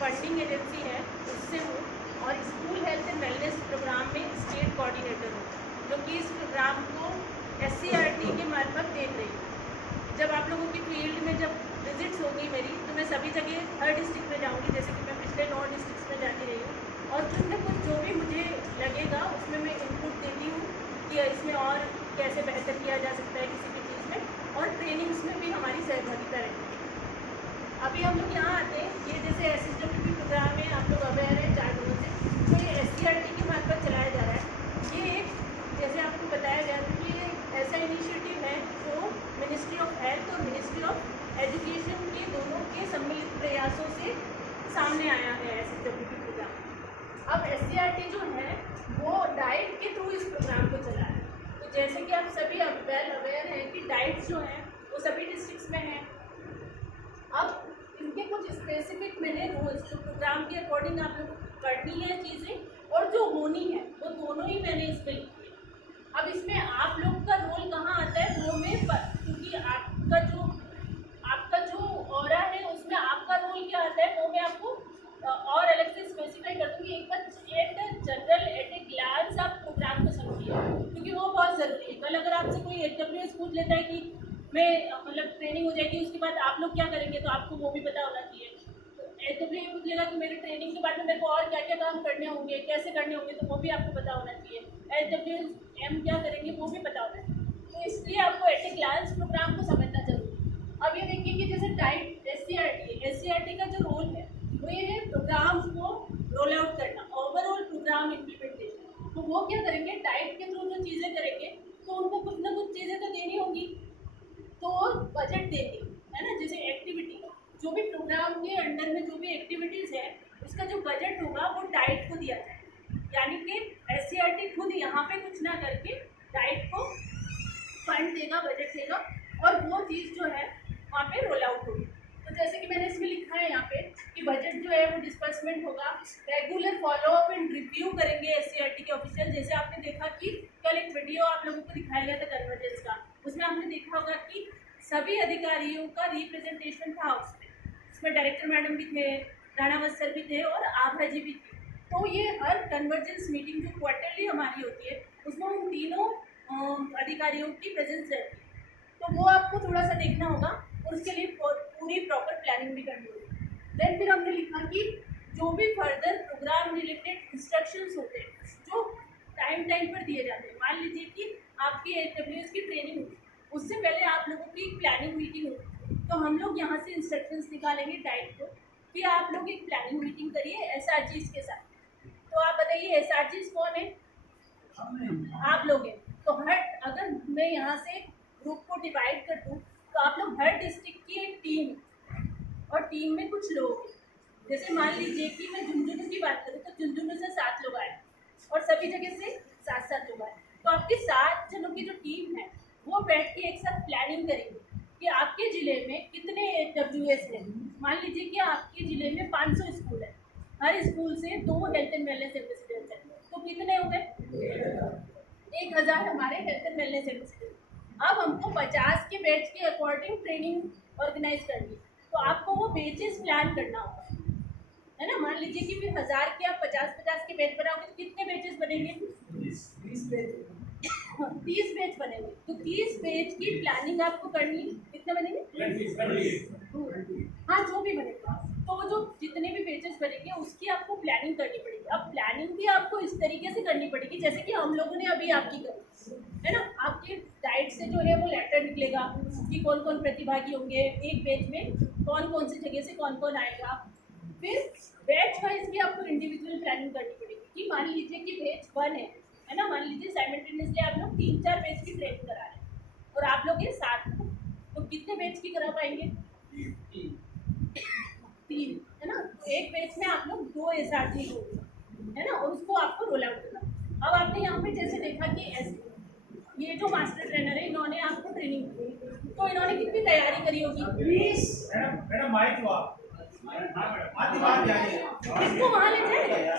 Funding agency है उससे हूँ और school health and wellness programme में स्टेट कोऑर्डिनेटर हूँ, जो कि इस प्रोग्राम को SCRT के मार्फत देख रही हूँ। जब आप लोगों की फील्ड में जब विजिट्स होगी मेरी, तो मैं सभी जगह हर डिस्ट्रिक्ट में जाऊँगी, जैसे कि मैं पिछले 9 डिस्ट्रिक्ट में जाती रही हूँ, और कुछ न कुछ जो भी मुझे लगेगा उसमें मैं इनपुट देती हूँ कि इसमें और कैसे बेहतर किया जा सकता है किसी भी चीज़ में, और ट्रेनिंग्स में भी हमारी सहभागिता रहती है। अभी हम लोग यहाँ आते हैं, ये जैसे SSWP प्रोग्राम में आप लोग अवेयर हैं 4 दिनों से, तो ये SCRT के मार्फत चलाया जा रहा है। ये एक, जैसे आपको बताया गया था कि ये ऐसा इनिशिएटिव है जो मिनिस्ट्री ऑफ हेल्थ और मिनिस्ट्री ऑफ एजुकेशन के दोनों के सम्मिलित प्रयासों से सामने आया है SSWP प्रोग्राम। अब SCRT जो है वो डाइट के थ्रू इस प्रोग्राम को चला है। तो जैसे कि आप सभी वेल अवेयर हैं कि डाइट्स जो हैं वो सभी डिस्ट्रिक्ट्स में हैं। अब इनके कुछ स्पेसिफिक मैंने रूल्स जो प्रोग्राम के अकॉर्डिंग आप लोगों को करनी है चीज़ें और जो होनी है वो दोनों ही मैंने इसमें लिखी है। अब इसमें आप लोग का रोल कहाँ आता है वो में, क्योंकि आपका जो ऑरा है उसमें आपका रोल क्या आता है वो मैं आपको और अलग से स्पेसिफाई कर दूँगी। एक बार जनरल एट ए ग्लांस आप प्रोग्राम को समझिए, क्योंकि वो बहुत ज़रूरी है। कल अगर आपसे कोई AWS पूछ लेता है कि मैं मतलब ट्रेनिंग हो जाएगी उसके बाद आप लोग क्या करेंगे, तो आपको वो भी पता होना चाहिए। तो AWS पूछ लेगा कि मेरी ट्रेनिंग के बाद में मेरे को और क्या क्या काम करने होंगे, कैसे करने होंगे, तो वो भी आपको पता होना चाहिए। AWS क्या करेंगे वो भी पता होना चाहिए। तो इसलिए आपको एट ए ग्लांस प्रोग्राम को समझना जरूरी है। अब ये देखिए कि जैसे डाइट SCRT का जो रोल है वो ये है प्रोग्राम को रोल आउट करना, ओवरऑल प्रोग्राम इम्प्लीमेंटेशन। तो वो क्या करेंगे, डाइट के थ्रू जो चीज़ें करेंगे तो उनको कुछ ना कुछ चीज़ें तो देनी होंगी, तो बजट देंगे, है ना। जैसे एक्टिविटी, जो भी प्रोग्राम के अंडर में जो भी एक्टिविटीज़ है उसका जो बजट होगा वो डाइट को दिया जाए, यानी कि SCRT खुद यहाँ पे कुछ ना करके डाइट को फंड देगा, बजट देगा, और वो चीज़ जो है वहाँ पे रोल आउट होगी। तो जैसे कि मैंने इसमें लिखा है यहाँ पे कि बजट जो है वो डिस्पर्समेंट होगा, रेगुलर फॉलोअप एंड रिव्यू करेंगे SCRT के ऑफिशियल। जैसे आपने देखा कि कल एक वीडियो आप लोगों को दिखाया गया था कन्वर्जेंस का, उसमें आपने देखा होगा कि सभी अधिकारियों का रिप्रेजेंटेशन था उसमें डायरेक्टर मैडम भी थे, राणावत सर भी थे और आभा जी भी थे। तो ये हर कन्वर्जेंस मीटिंग जो क्वार्टरली हमारी होती है उसमें उन तीनों अधिकारियों की प्रेजेंस रहती है। तो वो आपको थोड़ा सा देखना होगा और उसके लिए पूरी प्रॉपर प्लानिंग भी करनी होगी। देन फिर हमने लिखा कि जो भी फर्दर प्रोग्राम रिलेटेड इंस्ट्रक्शंस होते हैं जो टाइम पर दिए जाते हैं, मान लीजिए कि आपकी AWS की ट्रेनिंग होती है, उससे पहले आप लोगों की एक प्लानिंग मीटिंग होती है, तो हम लोग यहाँ से इंस्ट्रक्शंस निकालेंगे डाइट को कि आप लोग एक प्लानिंग मीटिंग करिए SRGs के साथ। तो आप बताइए SRGs कौन है? आप लोग हैं। तो अगर मैं यहाँ से ग्रुप को डिवाइड कर दूँ तो आप लोग हर डिस्ट्रिक्ट की एक टीम, और टीम में कुछ लोग, जैसे मान लीजिए कि मैं झुंझुनू की बात करूँ तो झुंझुनू से 7 लोग आए और सभी जगह से 7 लोग आए, तो आपकी 7 जनों की जो टीम है वो बैठ के एक साथ प्लानिंग करेंगे कि आपके ज़िले में कितने AWS हैं। मान लीजिए कि आपके ज़िले में 500 स्कूल है, हर स्कूल से 2 हेल्थ एंड वेलनेस एम्बेसडर्स हैं, तो कितने हो गए? 1000 हमारे हेल्थ एंड वेलनेस एम्बेसडर। अब हमको 50 के बैच के अकॉर्डिंग ट्रेनिंग ऑर्गेनाइज करनी, तो आपको वो बैचेस प्लान करना होगा, है ना। मान लीजिए कि फिर 1000 के आप 50 के बैच बनाओगे तो कितने बैचेस बनेंगे? 30 बैच बनेंगे। तो 30 बैच की प्लानिंग आपको करनी, कितने बनेंगे? हाँ, जो भी बनेगा, तो जो जितने भी बैचेस बनेंगे उसकी आपको प्लानिंग करनी पड़ेगी। अब प्लानिंग भी आपको इस तरीके से करनी पड़ेगी जैसे कि हम लोगों ने अभी आपकी करी, है ना। आपके डाइट से जो है वो लेटर निकलेगा कि कौन कौन प्रतिभागी होंगे, एक बैच में कौन कौन सी जगह से कौन कौन आएगा। फिर बैच वाइज भी आपको इंडिविजुअल प्लानिंग करनी पड़ेगी कि मान लीजिए कि बैच 1 है ना, मान लीजिए साइमल्टेनियसली आप लोग 3-4 बैच की ट्रेनिंग करा रहे हैं और आप लोग ये 7 लोग, तो कितने बैच की करा पाएंगे? 3, है ना। तो एक बैच में आप लोग 2 SRG होंगे, है ना, और उसको आपको रोल आउट करना। अब आपने यहाँ पे जैसे देखा कि ये जो मास्टर ट्रेनर है इन्होंने आपको ट्रेनिंग दी, तो इन्होंने कितनी तैयारी करी होगी? मैडम माइक इसको वहाँ ले जाए।